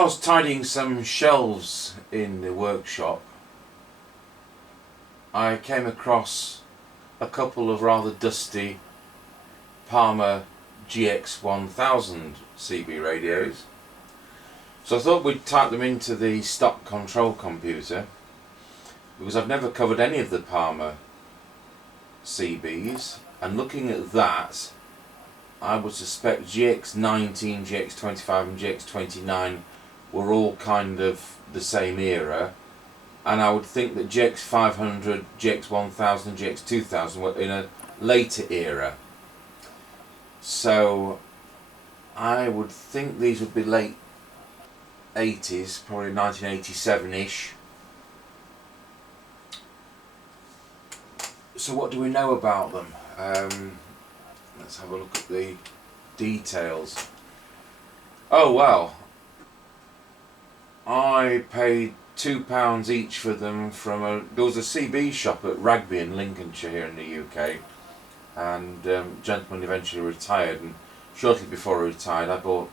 I was tidying some shelves in the workshop. I came across a couple of rather dusty Pama GX1000 CB radios. So I thought we'd type them into the stock control computer, because I've never covered any of the Pama CBs, and looking at that, I would suspect GX19, GX25 and GX29 were all kind of the same era, and I would think that GX500, GX1000, GX2000 were in a later era. So I would think these would be late 80s, probably 1987-ish. So what do we know about them? Let's have a look at the details. Oh well, I paid £2 each for them from there was a CB shop at Rugby in Lincolnshire here in the UK, and the gentleman eventually retired, and shortly before he retired I bought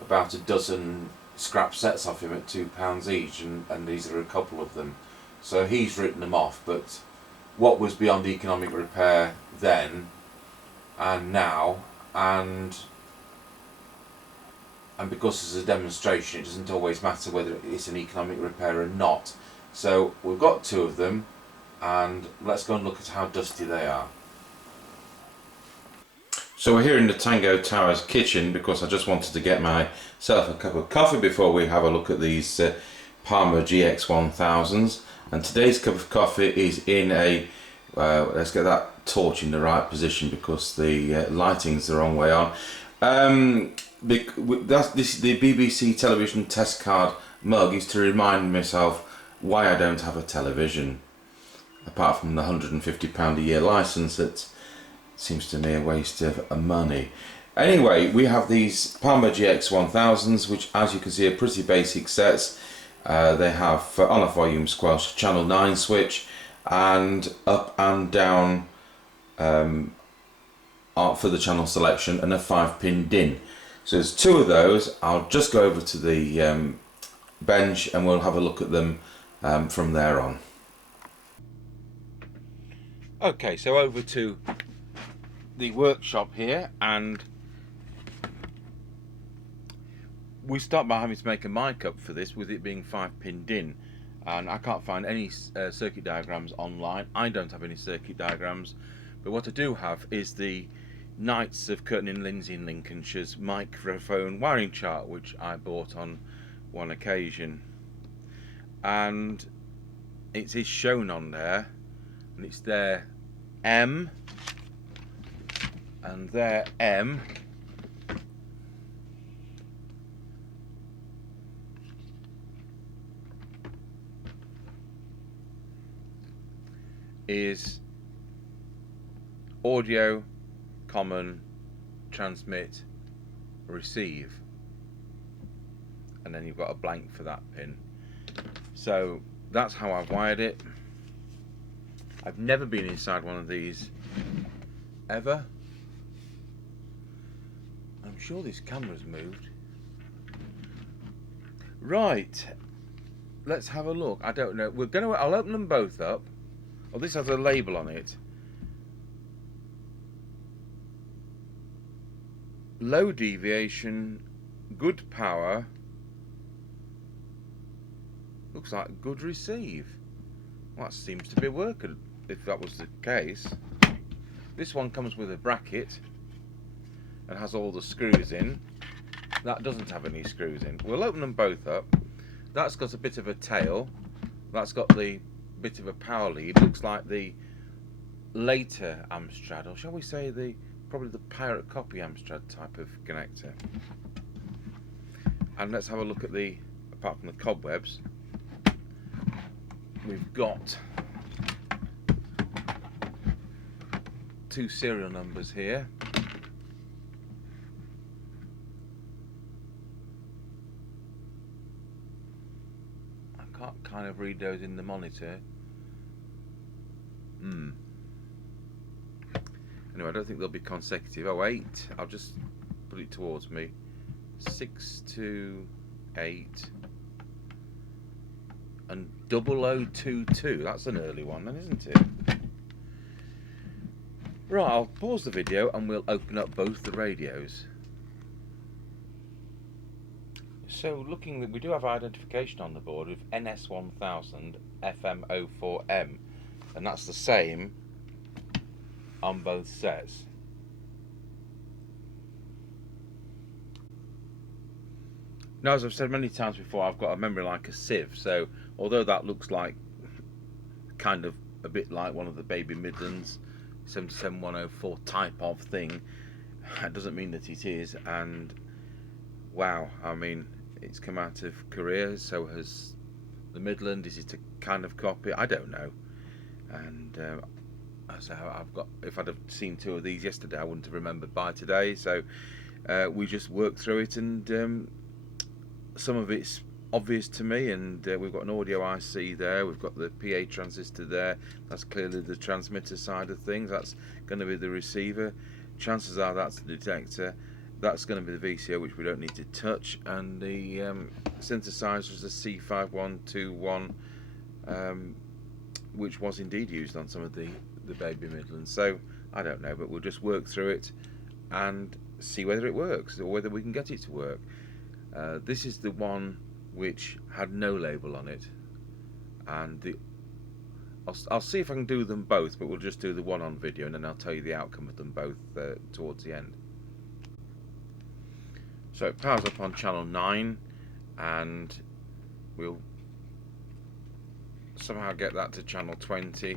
about a dozen scrap sets off him at £2 each, and these are a couple of them. So he's written them off, but what was beyond economic repair then and now, and because it's a demonstration, it doesn't always matter whether it's an economic repair or not. So we've got two of them, and let's go and look at how dusty they are. So we're here in the Tango Towers kitchen because I just wanted to get myself a cup of coffee before we have a look at these Pama GX1000s. And today's cup of coffee is in a, let's get that torch in the right position because the lighting's the wrong way on. The BBC television test card mug is to remind myself why I don't have a television, apart from the £150 a year licence that seems to me a waste of money. Anyway, we have these Pama GX1000s, which as you can see are pretty basic sets. They have on off volume squelch, channel 9 switch, and up and down for the channel selection, and a 5-pin DIN. So there's two of those. I'll just go over to the bench and we'll have a look at them from there on. Okay, so over to the workshop here, and we start by having to make a mic up for this, with it being 5-pin DIN, and I can't find any circuit diagrams online. I don't have any circuit diagrams, but what I do have is the Knights of Curtin and Lindsey in Lincolnshire's microphone wiring chart, which I bought on one occasion, and it is shown on there, and it's their M and their M is audio, common, transmit, receive, and then you've got a blank for that pin. So that's how I've wired it. I've never been inside one of these ever. I'm sure this camera's moved. Right, let's have a look. I don't know. I'll open them both up. Oh, this has a label on it. Low deviation, good power, looks like good receive. Well, that seems to be working, if that was the case. This one comes with a bracket and has all the screws in. That doesn't have any screws in. We'll open them both up. That's got a bit of a tail. That's got the bit of a power lead. Looks like the later Amstrad, or shall we say probably the Pirate Copy Amstrad type of connector. And let's have a look at apart from the cobwebs, we've got two serial numbers here. I can't kind of read those in the monitor. Anyway, I don't think they'll be consecutive. Oh, 8. I'll just put it towards me. 6 to 8 and 0022. That's an early one then, isn't it? Right, I'll pause the video and we'll open up both the radios. So looking, we do have identification on the board with NS1000 FM04M, and that's the same on both sets. Now, as I've said many times before, I've got a memory like a sieve, so although that looks like kind of a bit like one of the Baby Midlands 77104 type of thing, that doesn't mean that it is. And wow, I mean, it's come out of Korea, so has the Midland. Is it a kind of copy? I don't know. And so I've got, if I'd have seen two of these yesterday, I wouldn't have remembered by today. So we just worked through it, and some of it's obvious to me, and we've got an audio IC there, we've got the PA transistor there, that's clearly the transmitter side of things, that's going to be the receiver, chances are that's the detector, that's going to be the VCO, which we don't need to touch, and the synthesizer is a C5121, which was indeed used on some of the Baby Midlands. So I don't know, but we'll just work through it and see whether it works or whether we can get it to work. This is the one which had no label on it, and I'll see if I can do them both, but we'll just do the one on video and then I'll tell you the outcome of them both towards the end. So it powers up on channel 9, and we'll somehow get that to channel 20.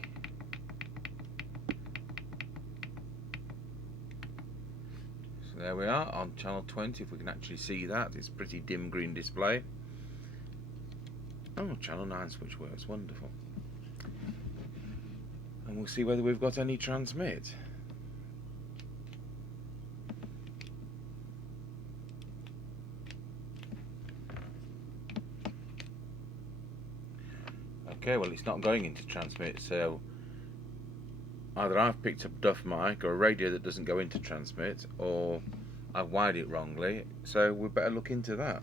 So there we are on channel 20, if we can actually see that. It's a pretty dim green display. Oh, channel 9 switch works, wonderful. And we'll see whether we've got any transmit. Okay, well, it's not going into transmit, so either I've picked up duff mic or a radio that doesn't go into transmit, or I've wired it wrongly, so we better look into that.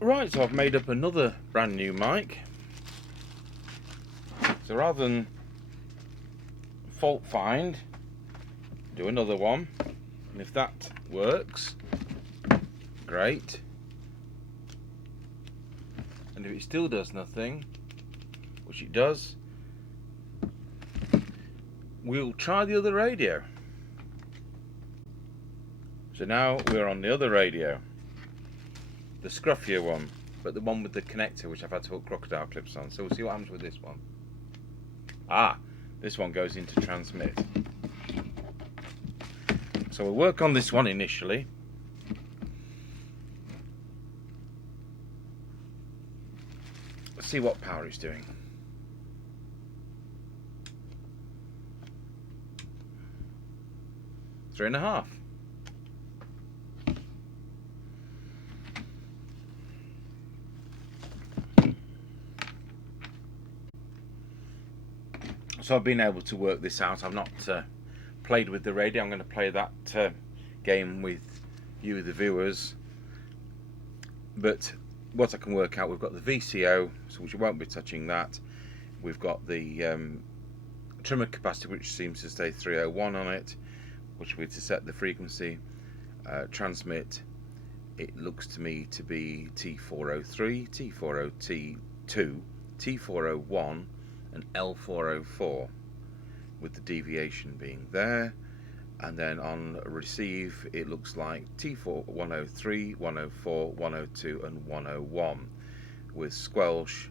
Right, so I've made up another brand new mic. So rather than fault find, do another one, and if that works, great. And if it still does nothing, which it does, we'll try the other radio. So now we're on the other radio, the scruffier one, but the one with the connector, which I've had to put crocodile clips on. So we'll see what happens with this one. Ah, this one goes into transmit. So we'll work on this one initially. Let's see what power it's doing. Three and a half. So I've been able to work this out. I've not played with the radio. I'm going to play that game with you, the viewers. But what I can work out, we've got the VCO, so which we won't be touching that. We've got the trimmer capacitor, which seems to stay 301 on it, which will be to set the frequency. Transmit, it looks to me to be T403, T40T2, T401 and L404, with the deviation being there. And then on receive, it looks like T4 103, 104, 102 and 101, with squelch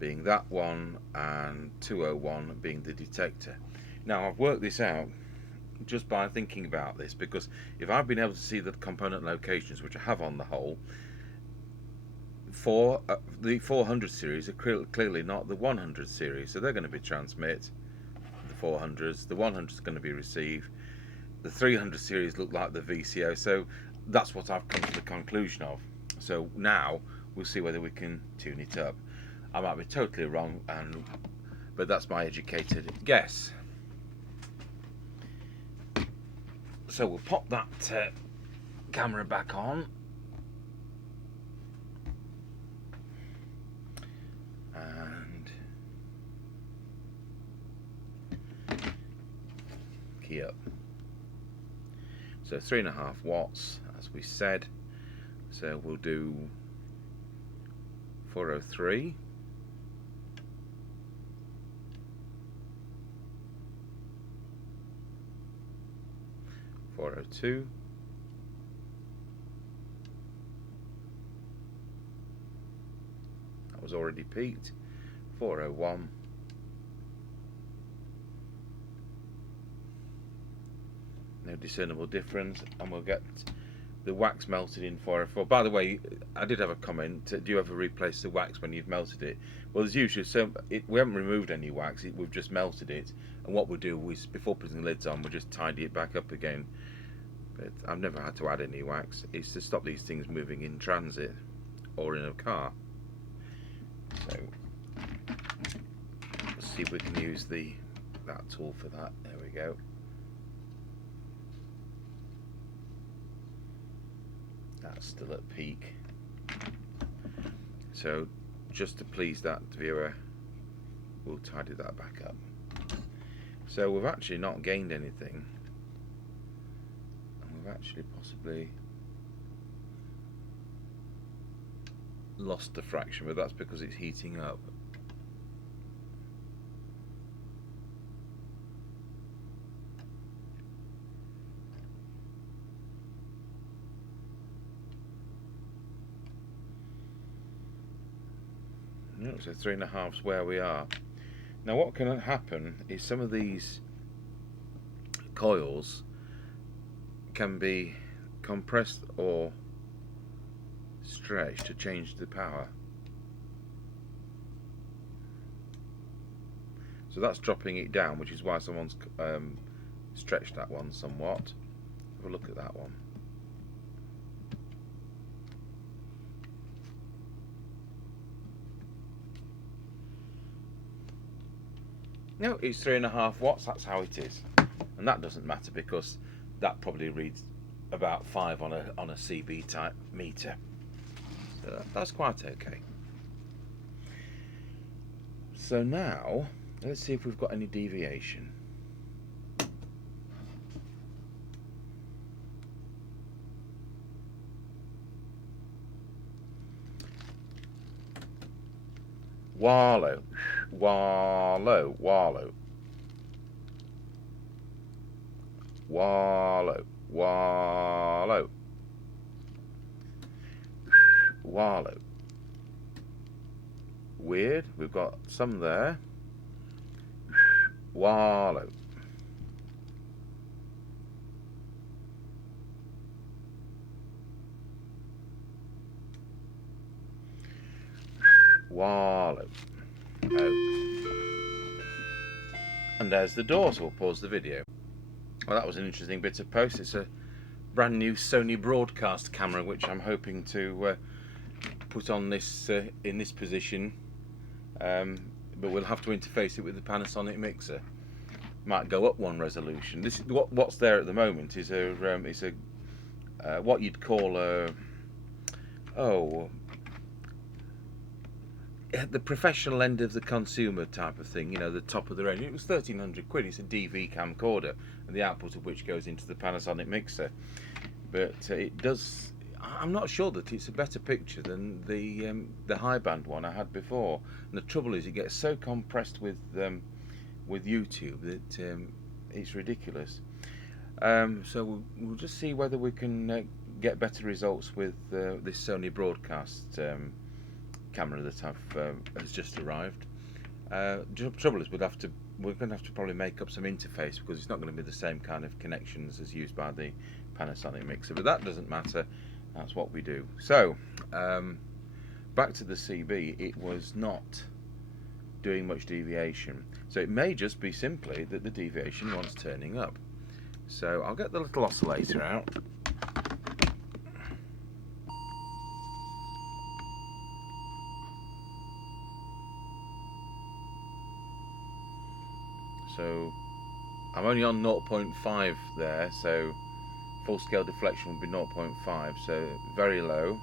being that one and 201 being the detector. Now I've worked this out just by thinking about this, because if I've been able to see the component locations, which I have on the whole, for the 400 series are clearly not the 100 series, so they're going to be transmit, the 400s, the 100s are going to be receive, the 300 series look like the VCO, so that's what I've come to the conclusion of. So now we'll see whether we can tune it up. I might be totally wrong, but that's my educated guess. So we'll pop that camera back on. key up. So 3.5 watts, as we said. So we'll do 403. 402. That was already peaked. 401. No discernible difference, and we'll get the wax melted in 404. By the way, I did have a comment. Do you ever replace the wax when you've melted it? Well, there's usually we haven't removed any wax. We've just melted it, and what we do is, before putting the lids on, we just tidy it back up again. But I've never had to add any wax. It's to stop these things moving in transit or in a car. So let's see if we can use that tool for that. There we go. That's still at peak. So just to please that viewer, we'll tidy that back up. So we've actually not gained anything, and we've actually possibly lost a fraction, but that's because it's heating up. So 3.5's where we are. Now what can happen is some of these coils can be compressed or stretched to change the power. So that's dropping it down, which is why someone's stretched that one somewhat. Have a look at that one. No, it's 3.5 watts, that's how it is. And that doesn't matter because that probably reads about 5 on a CB type meter. So that's quite okay. So now, let's see if we've got any deviation. Wallow, wallow, wallow, wallow, wallow, wallow. Weird, we've got some there. Wallow. Wallow. And there's the door, so we'll pause the video. Well, that was an interesting bit of post. It's a brand new Sony broadcast camera, which I'm hoping to put on this in this position, but we'll have to interface it with the Panasonic mixer. Might go up one resolution. This what's there at the moment is a what you'd call a the professional end of the consumer type of thing, you know, the top of the range. It was 1,300 quid. It's a DV camcorder, and the output of which goes into the Panasonic mixer. But it does. I'm not sure that it's a better picture than the high band one I had before. And the trouble is, it gets so compressed with YouTube that it's ridiculous. So we'll just see whether we can get better results with this Sony broadcast camera that has just arrived. The trouble is, we're going to have to probably make up some interface because it's not going to be the same kind of connections as used by the Panasonic mixer, but that doesn't matter. That's what we do. So back to the CB, it was not doing much deviation, so it may just be simply that the deviation wants turning up. So I'll get the little oscillator out. So I'm only on 0.5 there, so full scale deflection would be 0.5, so very low.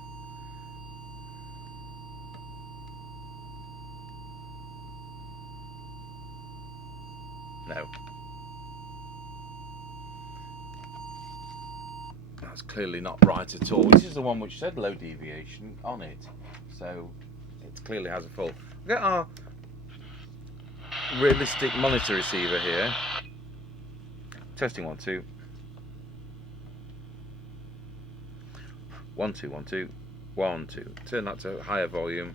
No. That's clearly not right at all. This is the one which said low deviation on it, so it clearly has a fault. We've got our realistic monitor receiver here. Testing 1 2. 1 2 1 2 1 2. Turn that to higher volume.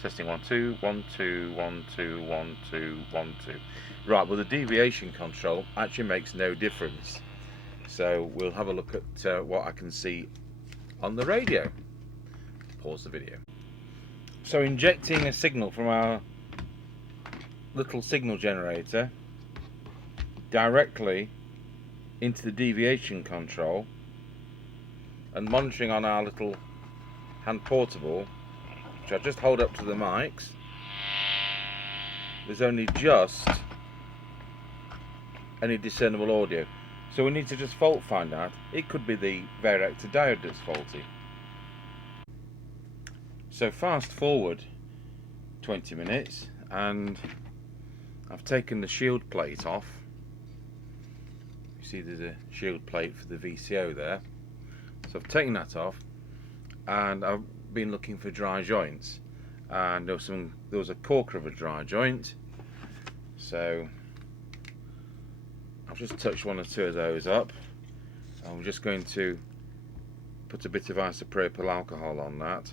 Testing 1 2 1 2 1 2 1 2 1 2. Right, well the deviation control actually makes no difference. So we'll have a look at what I can see on the radio. Pause the video. So injecting a signal from our little signal generator directly into the deviation control and monitoring on our little hand portable, which I just hold up to the mics. There's only just any discernible audio, so we need to just fault find out. It could be the varactor diode that's faulty. So fast forward 20 minutes and I've taken the shield plate off. You see there's a shield plate for the VCO there. So I've taken that off and I've been looking for dry joints, and there was a corker of a dry joint, so I've just touched 1 or 2 of those up. I'm just going to put a bit of isopropyl alcohol on that,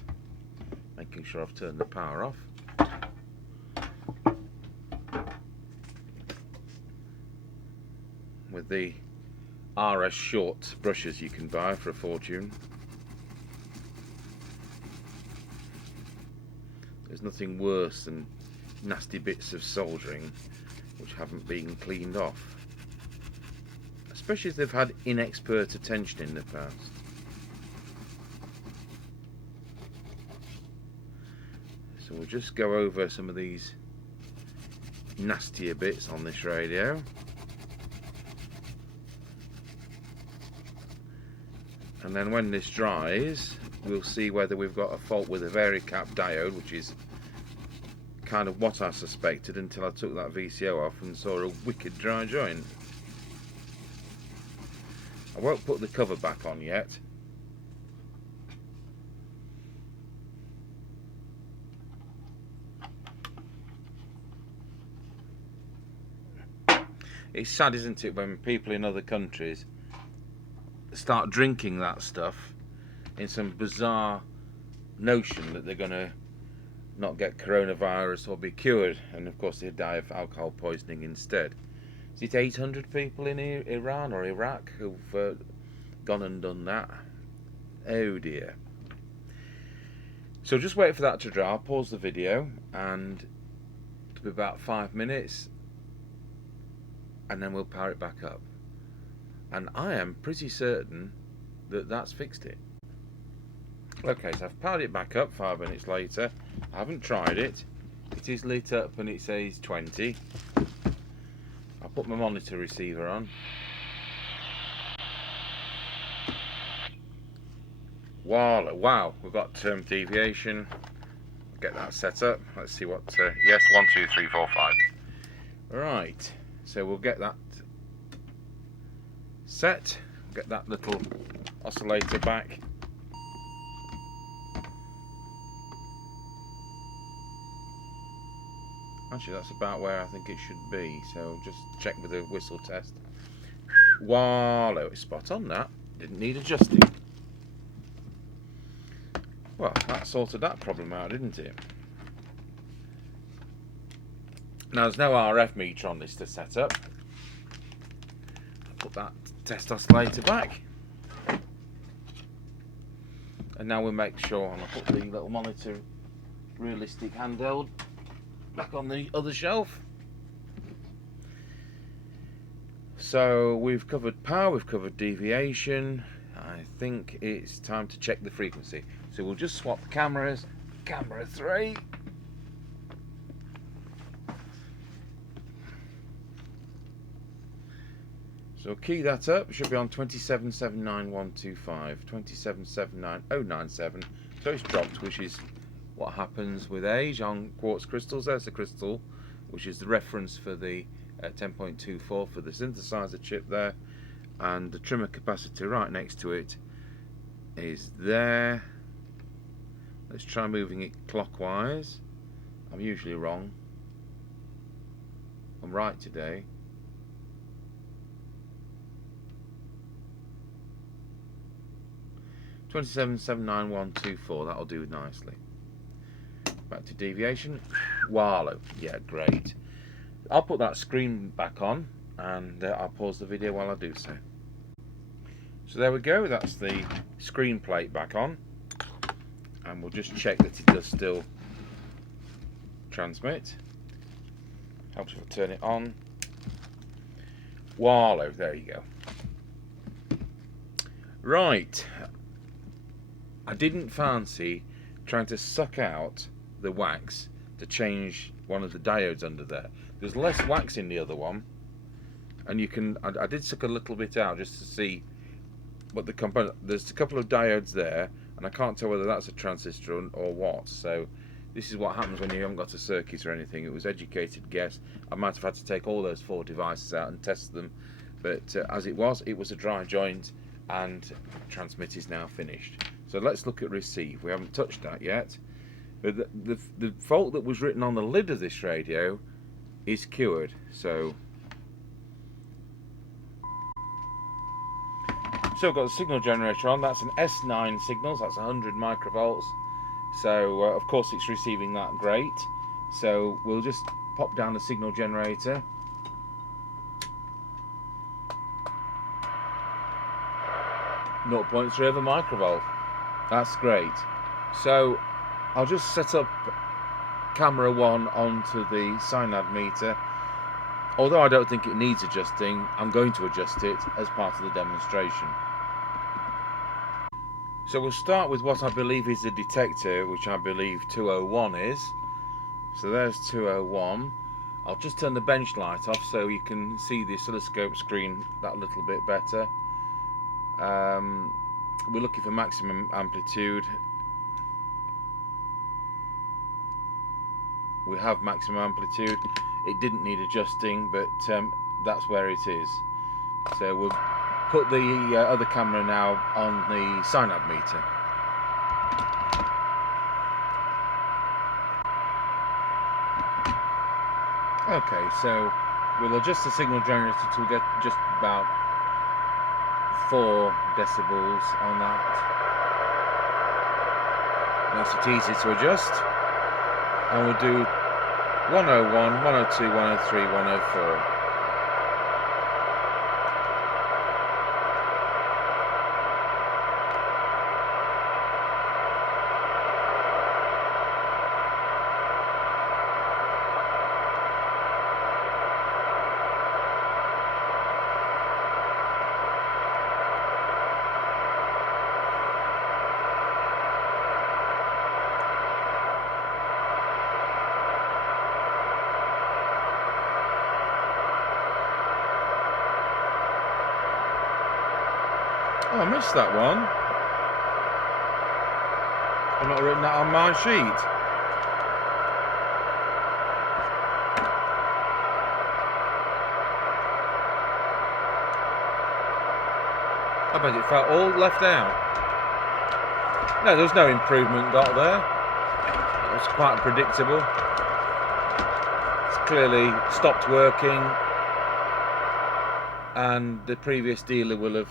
making sure I've turned the power off. With the RS short brushes you can buy for a fortune. There's nothing worse than nasty bits of soldering which haven't been cleaned off, especially if they've had inexpert attention in the past. So we'll just go over some of these nastier bits on this radio. And then when this dries, we'll see whether we've got a fault with a varicap diode, which is kind of what I suspected until I took that VCO off and saw a wicked dry joint. I won't put the cover back on yet. It's sad, isn't it, when people in other countries start drinking that stuff in some bizarre notion that they're going to not get coronavirus or be cured, and of course they die of alcohol poisoning instead. Is it 800 people in Iran or Iraq who've gone and done that? Oh dear. So just wait for that to dry. I'll pause the video and it'll be about 5 minutes and then we'll power it back up. And I am pretty certain that that's fixed it. Okay, so I've powered it back up 5 minutes later. I haven't tried it. It is lit up and it says 20. I'll put my monitor receiver on. Wow, we've got term deviation. Get that set up. Let's see what, yes, 1 2 3 4 5. Right, so we'll get that set. Get that little oscillator back. Actually, that's about where I think it should be, so just check with the whistle test. Wow, it's spot on. That didn't need adjusting. Well, that sorted that problem out, didn't it? Now there's no RF meter on this to set up. I'll put that test oscillator back, and now we'll make sure, and I'll put the little monitor realistic handheld back on the other shelf. So we've covered power, we've covered deviation. I think it's time to check the frequency. So we'll just swap cameras. Camera 3. So key that up. It should be on 2779125, 2779097. So it's dropped, which is what happens with age on quartz crystals. There's the crystal, which is the reference for the 10.24 for the synthesizer chip there, and the trimmer capacitor right next to it is there. Let's try moving it clockwise. I'm usually wrong. I'm right today. $27,79124. That'll do nicely. Back to deviation. Wallow. Yeah, great. I'll put that screen back on, and I'll pause the video while I do so. So there we go. That's the screen plate back on, and we'll just check that it does still transmit. Helps if I turn it on. Wallow. There you go. Right. I didn't fancy trying to suck out the wax to change one of the diodes under there. There's less wax in the other one, and you can. I did suck a little bit out just to see what the component. There's a couple of diodes there, and I can't tell whether that's a transistor or what. So this is what happens when you haven't got a circuit or anything. It was educated guess. I might have had to take all those 4 devices out and test them, but as it was a dry joint, and transmit is now finished. So let's look at receive. We haven't touched that yet, but the fault that was written on the lid of this radio is cured. So I've got the signal generator on. That's an S9 signal, so that's 100 microvolts. So of course it's receiving that great. So we'll just pop down the signal generator. .3 of a microvolt. That's great. So I'll just set up camera 1 onto the Synad meter. Although I don't think it needs adjusting, I'm going to adjust it as part of the demonstration. So we'll start with what I believe is the detector, which I believe 201 is. So there's 201. I'll just turn the bench light off so you can see the oscilloscope screen that little bit better. We're looking for maximum amplitude. We have maximum amplitude. It didn't need adjusting, but that's where it is. So we'll put the other camera now on the Synad meter. Okay, so we'll adjust the signal generator to get just about 4 decibels on that. Makes it easy to adjust. And we'll do 101, 102, 103, 104. Oh, I missed that one. I've not written that on my sheet. I bet it felt all left out. No, there's no improvement got there. It was quite predictable. It's clearly stopped working, and the previous dealer will have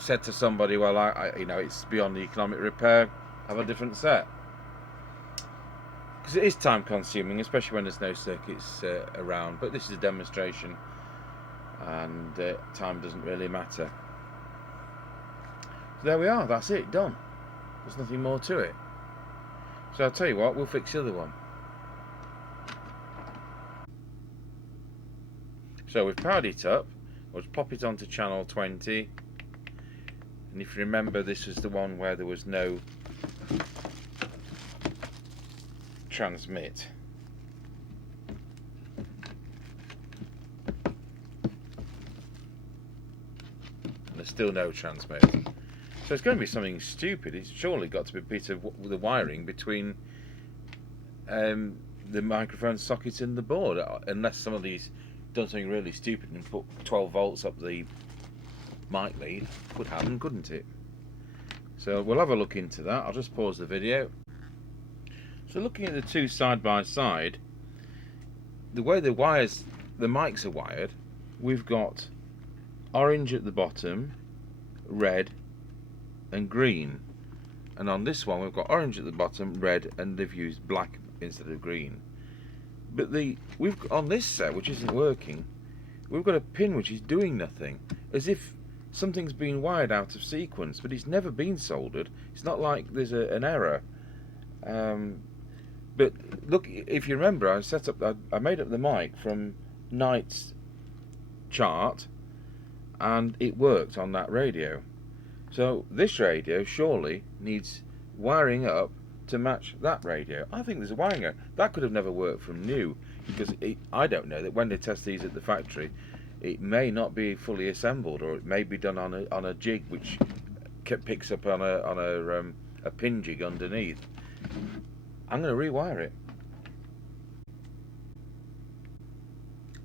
said to somebody, well, you know, it's beyond the economic repair, have a different set. Because it is time consuming, especially when there's no circuits around, but this is a demonstration, and time doesn't really matter. So there we are, that's it, done. There's nothing more to it. So I'll tell you what, we'll fix the other one. So we've powered it up, we'll just pop it onto channel 20. And if you remember, this was the one where there was no transmit. And there's still no transmit. So it's going to be something stupid. It's surely got to be a bit of the wiring between the microphone sockets in the board, unless somebody's done something really stupid and put 12 volts up the mic lead. Could happen, couldn't it? So we'll have a look into that. I'll just pause the video. So looking at the two side by side, the way the mics are wired, we've got orange at the bottom, red and green, and on this one we've got orange at the bottom, red, and they've used black instead of green. But on this set, which isn't working, we've got a pin which is doing nothing, as if something's been wired out of sequence, but it's never been soldered. It's not like there's an error. But look, if you remember, I made up the mic from Knight's chart, and it worked on that radio. So this radio surely needs wiring up to match that radio. I think there's a wiring error. That could have never worked from new, because I don't know that when they test these at the factory, it may not be fully assembled, or it may be done on a jig which picks up on a pin jig underneath. I'm going to rewire it.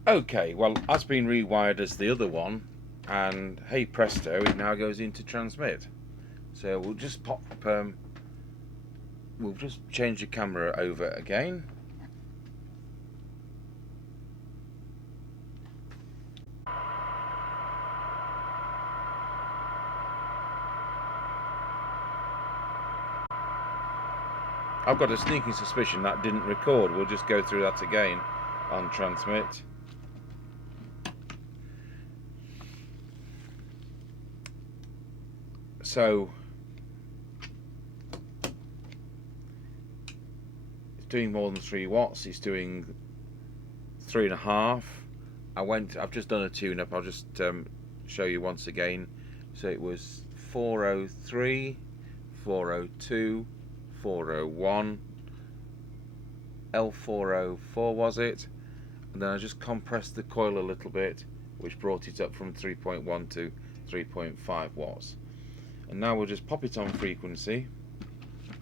Okay, well, that's been rewired as the other one, and hey presto, it now goes into transmit. So we'll just we'll just change the camera over again. I've got a sneaking suspicion that didn't record. We'll just go through that again on transmit. So it's doing more than 3 watts. It's doing 3.5. I've just done a tune-up. I'll just show you once again. So it was 403, 402, 401, L404 was it, and then I just compressed the coil a little bit, which brought it up from 3.1 to 3.5 watts. And now we'll just pop it on frequency.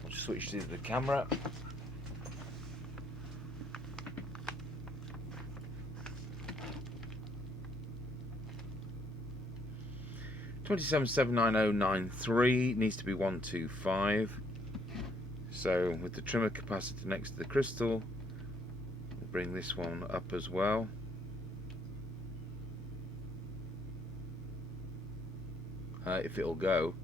I'll just switch to the camera. $27,79093 needs to be 125. So with the trimmer capacitor next to the crystal, we'll bring this one up as well. If it'll go.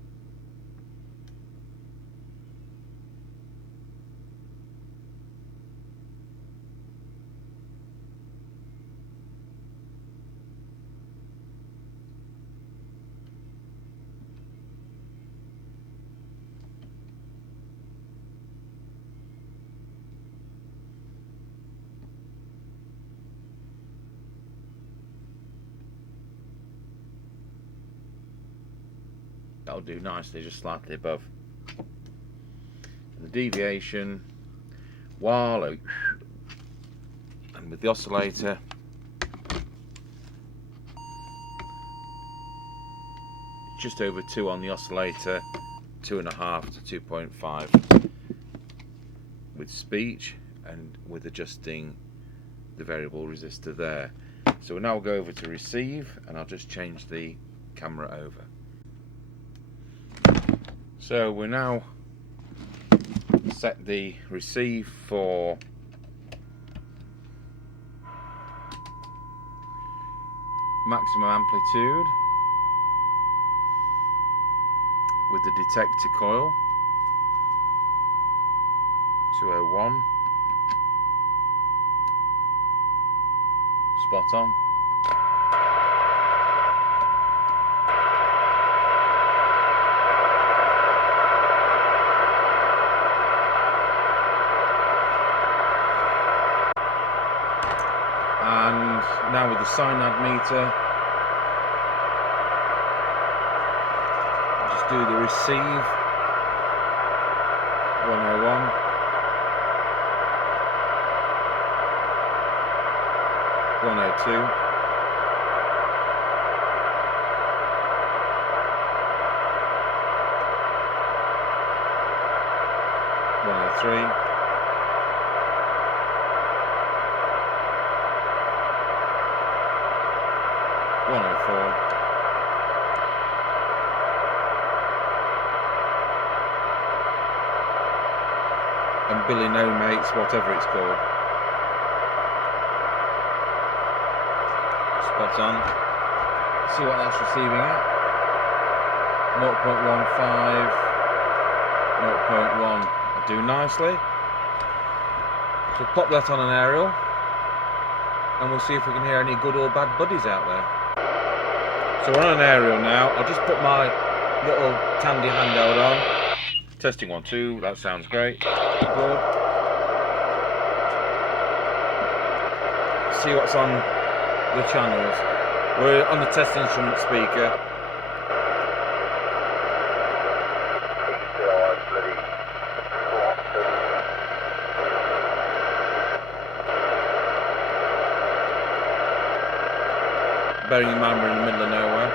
That'll do nicely, just slightly above. And the deviation, and with the oscillator, just over 2 on the oscillator, 2.5 to 2.5 with speech, and with adjusting the variable resistor there. So we'll now go over to receive, and I'll just change the camera over. So we're now set the receive for maximum amplitude with the detector coil 201, spot on. And now with the synod meter, just do the receive 101, 102, 103, before. And Billy No Mates, whatever it's called. Spot on. See what that's receiving at. 0.15, 0.1. I do nicely. So pop that on an aerial, and we'll see if we can hear any good or bad buddies out there. So we're on an aerial now. I'll just put my little Tandy handheld on. Testing 1, 2. That sounds great. Good. See what's on the channels. We're on the test instrument speaker. Bearing in mind we're in the middle of nowhere.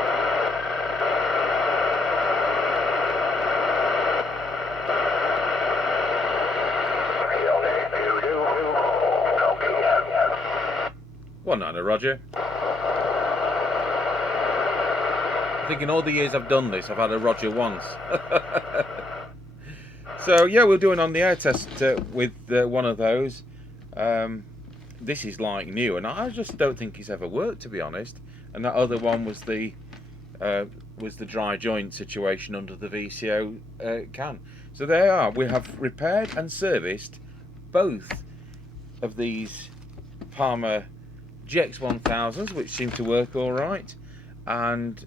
Well, not a Roger. I think in all the years I've done this, I've had a Roger once. So yeah, we're doing on the air test with one of those. This is like new, and I just don't think it's ever worked, to be honest. And that other one was the dry joint situation under the VCO can. So there are. We have repaired and serviced both of these Pama GX1000s, which seem to work all right. And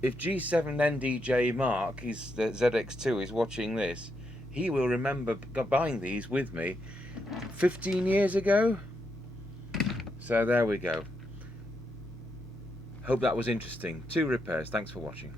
if G7NDJ Mark, his ZX2, is watching this, he will remember buying these with me 15 years ago. So there we go. Hope that was interesting. 2 repairs. Thanks for watching.